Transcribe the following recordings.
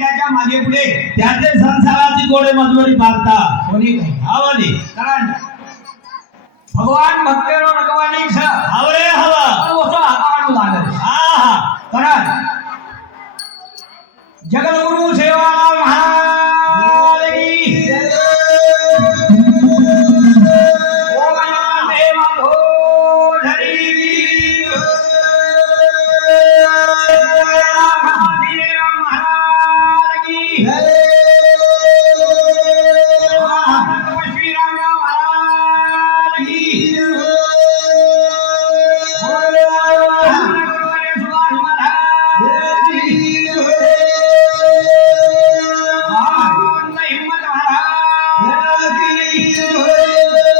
त्याच्या मागे पुढे त्याचे संसाराची गोडे मजबुरी मारता कोणी काही आवली कारण भगवान भक्तेरो नकवानी छ आवळे हवा ओसो हाताळू लागल आहा कारण जगद्गुरु सेवा महाराज की जय। ओम नमः माधोधरी महादेव महाराज की जय। श्री राम महाराज की जय। सुभाष महाराज की जय। हिम्मत महाराज की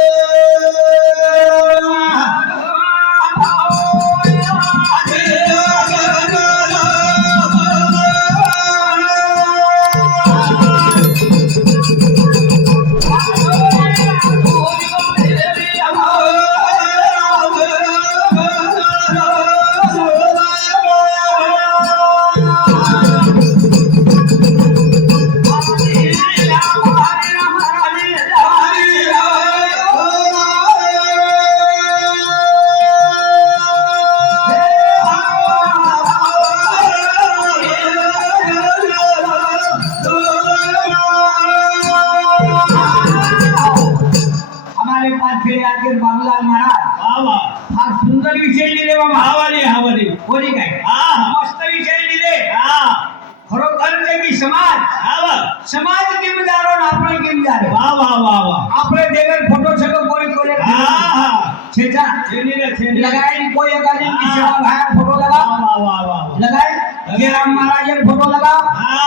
हमारे पास फिर आके बाबूलाल महाराज आवा फार सुंदर विषय दिले बाबा आवली आवली कोणी काय आहा मस्त विषय दिले आ खरोखर जे की आवा समाज किमदारो ना આપણે કિમદાર વાહ વાહ વાહ વાહ આપણે દેવર ફોટો છે કે કોઈ કોલે આહા છેજા છેની રે છેની लगाई कोई एकादी किशोर भाई फोटो लगा વાહ વાહ વાહ लगाए ये राम महाराज के फोटो लगा આ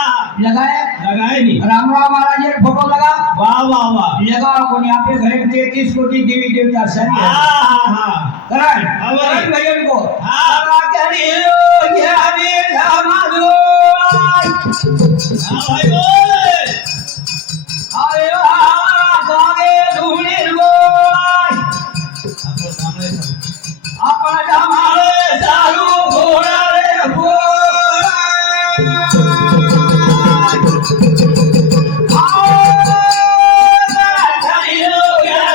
लगाए લગાય ની राम महाराज के फोटो लगा વાહ વાહ વાह लगा कोनी आपके घर में 33 कोटि देवी देवता है આહા करण अवश्य। करण भजन को हाँ। करियो ज्ञानी समाधो આ ભાઈ બોલે आयो गावे धूणीर गो આપણો સામે अपना जमाले चालू घोड़ा रे गो આપણો સામે સારો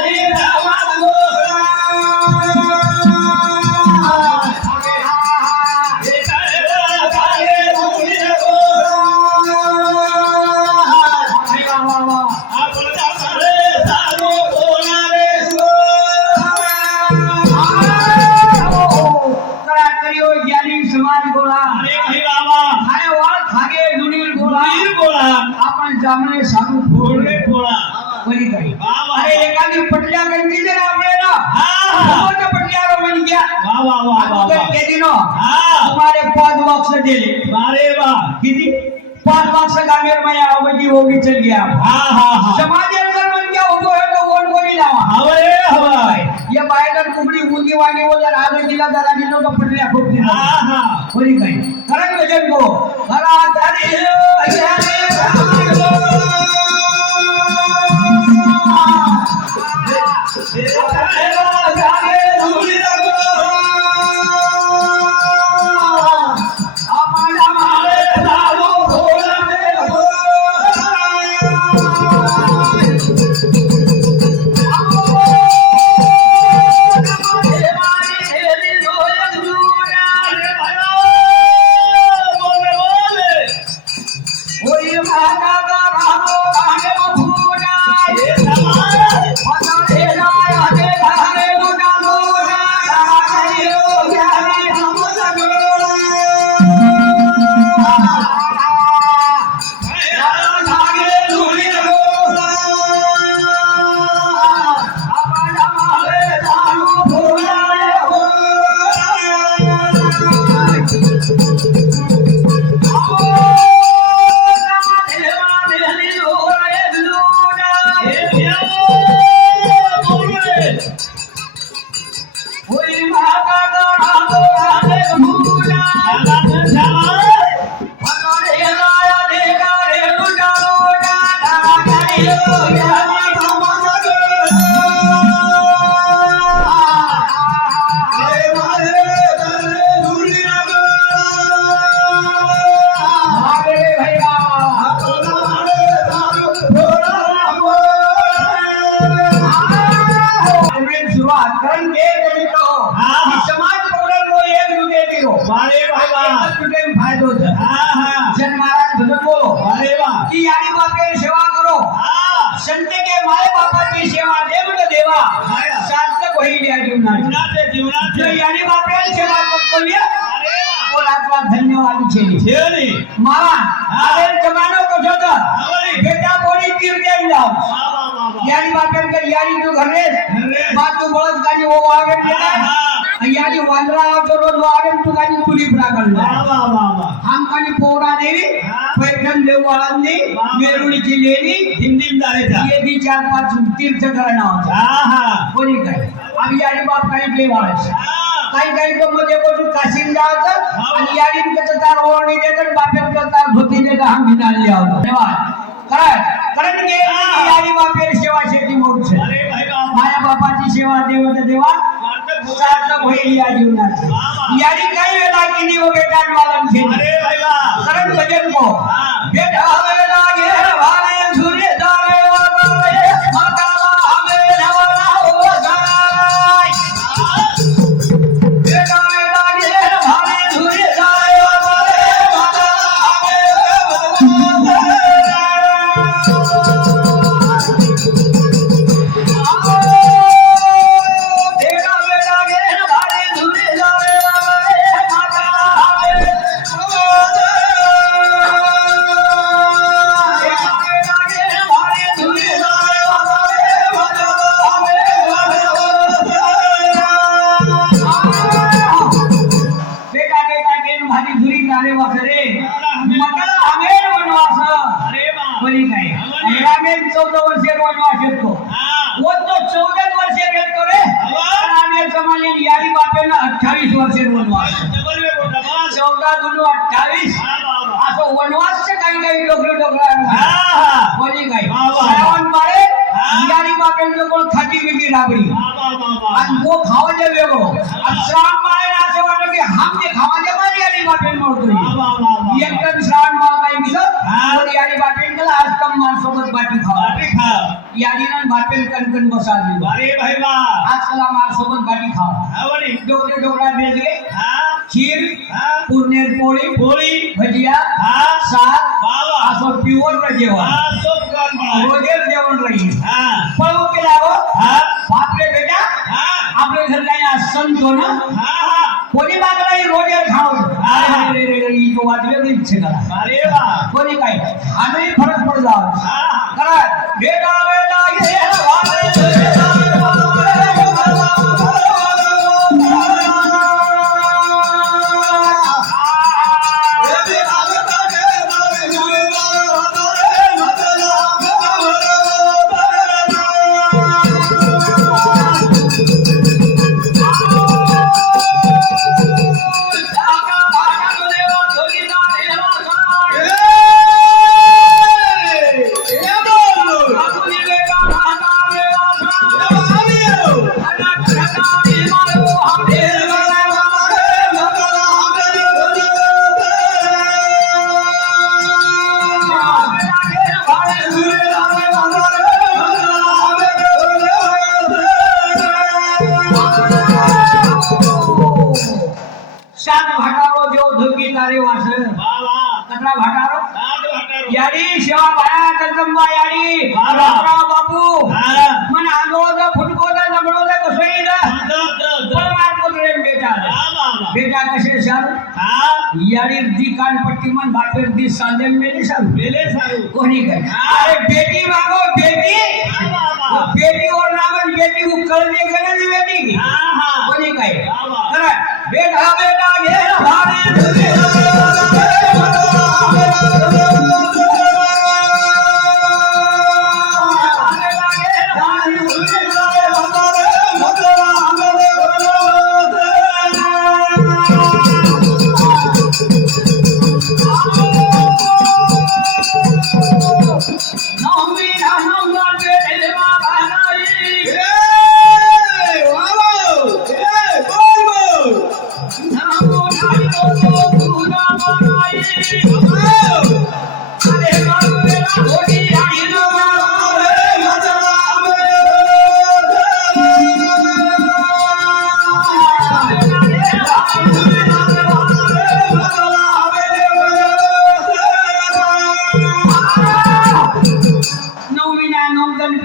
બોલારે समाज गोला અરે ભાઈ બાબા खाए वाल खागे दुनीर गोला વીર બોલા आपण जामने साधू ઘોડે બોલા बोली गई વાહ વાહ अरे एकादी पटल्या गंजी जे आपले ना आहा तो पटल्यारो बन गया વાહ વાહ વાહ વાહ अगोदर વાહ. के दिनो हा तुम्हारे 5 बॉक्स दिले अरे वाह किती 5 बॉक्स गामेर में आवजी होगी चल गया हा हा हा समाज अंदर बन गया होतो है तो वोट कोणी लावा हवरे हवाय ये बायडर कुबडी गुंगी वांगी वगैरे आगे जिल्हा दादा दिनो तो पटल्या खूप दिनो हा हा बोली गई करण भजन को करा तारी વારે વાહ વાહ. तुझे फायदो છે હા હા. જન મહારાજ ભજન બોલો વારે વાહ. की यानी बापे सेवा करो હા. संत के माय बापाची सेवा देव न देवा हाया. सार्थक होईल या जीवनात જીવનાથે જીવનાથે. जो यानी बापे सेवा करतो વારે વાહ. तो आत्मा धन्यवाद છે છે ને. मामा હા. હવે જમાનો કશો તો હવે. બેટા બોલી તીર દઈ જાઓ વાહ વાહ વાહ વાહ. यानी बापे के यानी तो घरे ઘરે. बात तो बळद कानी वो आगे હા देता હા. यानी वांद्रा तो रोज वो आगे तू कानी तुली प्रा વાહ करला વાહ વાહ વાહ. हम कानी पोरा देवी હા. पैठण देव वाळंदी વાહ. मेरुणी जिल्ह्यानी હિન્દી ચાલે ये दी 4-5 तीर्थ करणं होतं હા હા. कोणी काय आम्ही यानी बाप काही देवाळाच હા. काही काही तो मध्ये कोणी काशीन जायचं हा. आणि यानी त्याचं तार ओळणी देतं बापेर तार धोती देतं हम भिनाले आहोत देवा काय कारण की यानी बापेर सेवा शेती मोडছে અરે ભાઈ વાહ. माया बापाची सेवा देव देवा સાર્થક ભૂ. सार्थक होईल या जीवनात यानी काही वेळा किनी व बेटा वालन છે અરે ભાઈ વાહ. कारण भजन को હા. बेटा वेला घेर भाले सूर्य दारे वारे माता हमे नवरा हो जाय बेटा वेला घेर भाले सूर्य दारे वारे माता हमे बेटा वेला घेर भाले सूर्य दारे वारे माता हमे बेटा बेटा गेन भारी धुरी नारे वासरे मकला हमेर वनवास અરે વાહ. बरी काय रामेन 14 वर्षे वनवास येतो હા. वो तो 14 वर्षे गेलतो रे रामेन समाने यारी बापेना 28 वर्षे वनवास ડબલ વે બોલ ડબલ. 14 दुनु 28 હા વાહ વાહ. असं वनवासचे काही काही डोकरा હા હા. बरी काय वा, वा. श्रावण माळे हा. यारी बापेन कोण खाती बिगी राबडी વાહ વાહ વાહ વાહ. आणि वो खावाचे वेगळो आणि श्रावण माळे असं वाटलं की हम ते खावाचे मारी यारी बापेन मोडतोय વાહ વાહ वाह वाह. एकदम श्रावण माळ काय मिलं हा. तर यारी बापेन केला आज कम माणसोबत बाटी खावा બાટી ખાઓ. यादीनं बापेन कणकण बसावली અરે ભાઈ વાહ. आज कला माणसोबत बाटी खावा હા વળી. डोकरे डोकरा बेजले હા. खीर હા. पुरनेर पोळी પોળી. भजिया હા. सात વાહ વાહ. असं प्युअर जेवण હા સોપ કાન મળે. रोजेर जेवण राहील હા. पळू केला हो હા. बापरे बेटा હા. आपले घर काही असं तो ना હા હા. कोणी बागला रोजेर खाऊ हा. अरे रे रे ही तो वाजले इच्छे करा અરે વાહ. कोणी काय आम्ही फरक पड जाव હા હા. करा बेटा बेटा ये वाले शान भाटारो जो धुकी तारे वास વાહ વાહ. कटरा भाटारो સાત વાટારો. याडी सेवा भाया कंदंबा याडी हा. रामराव बापू હા. मन आंदोळदा फुटकोदा नबळोदा कसोईदा દસ દસ દસ. परमार पुत्रे बेटा વાહ વાહ વાહ. बेटा कसे शाल હા. याडी दी कानपट्टी मन बापेर दी सांदेम मेली शाल વેલે સારું. कोणी काय हा. अरे बेटी मागो बेटी વાહ વાહ વાહ. बेटी और नामन बेटी उकळ दे गणनी बेटी હા હા. कोणी काय વાહ વાહ. खरं बेटा बेटा घे भारे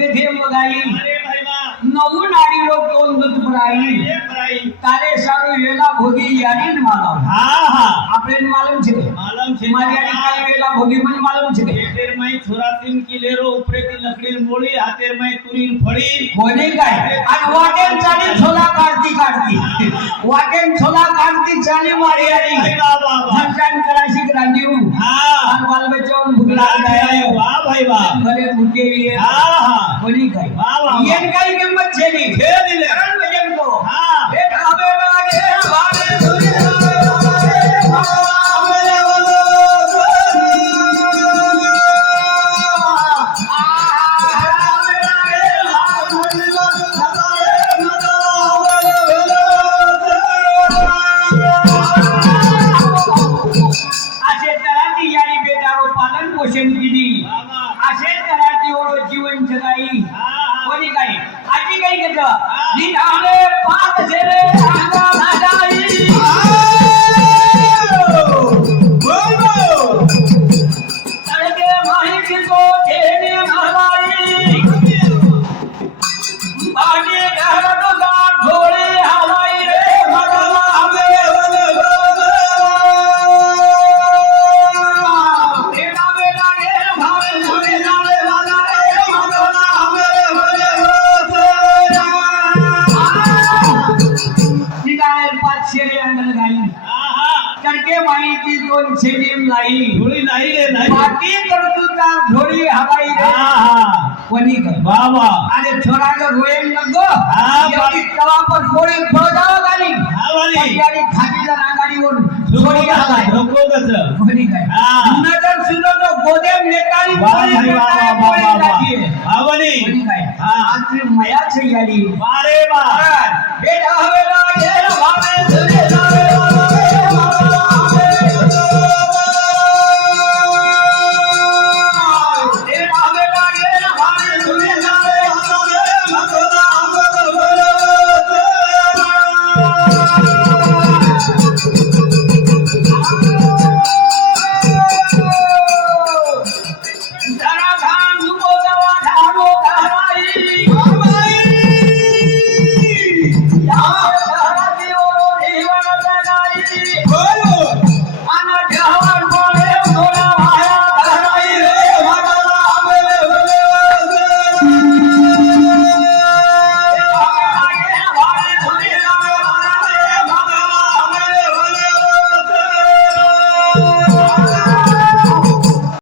बेथे बगाई अरे भाई बा नऊ नाडीरो दोन दूध पराई ये प्राई તારે સારું વેલા ભોગી યારી ન માલમ हाँ हाँ આપણે માલમ છે मालूम छे મારી યારી કાલે વેલા ભોગી મને માલમ છે पेटेर में छोरातीन किलेरो उपरे की लकड़ी मोड़ी हाथेर में तुरीन फड़ी कोणी काय आणि वाटेन चाली छोला काढती वाटेन छोला काढती चाली मारी भाई यारी बा बा बा भक्षण कराशी रांधीऊ हाँ आणि बाल बच्चावन भुगला गाया वाह भाई वाह भले भुके ये हाँ हाँ कोणी काय वाह वाह येन काय किंमत છે ની खेळ दिले करण भजन को हाँ एक हवे लागे भारे असे तराती यारी बेटारो पालन पोषण केली बाबा असे तराती ओळो जीवन जगाई हाँ कोणी काय आजी काय केलं निधाने पात झेले अंगा भाजाई तडके माहिती तो घेणे महालाई पाणी घरात गाठ ढोळे हवाई रे मगला हाँ हाँ तडके माहिती दोन शेडीम लाई थोड़ी नहीं रे नहीं बाकी करतुता ढोळी हवाई रे हाँ हाँ कोणी काय बाबा अरे छोराला रोयेल नको हा, एवढी तवा पर थोडी फळदावा गाली हाँ वाली आणि खाटीला नागाडीवर थोडी हवाई धोको कसं कोणी काय हा. नजर सुनो तो गोदेम लेकाली वाह कोणी भाई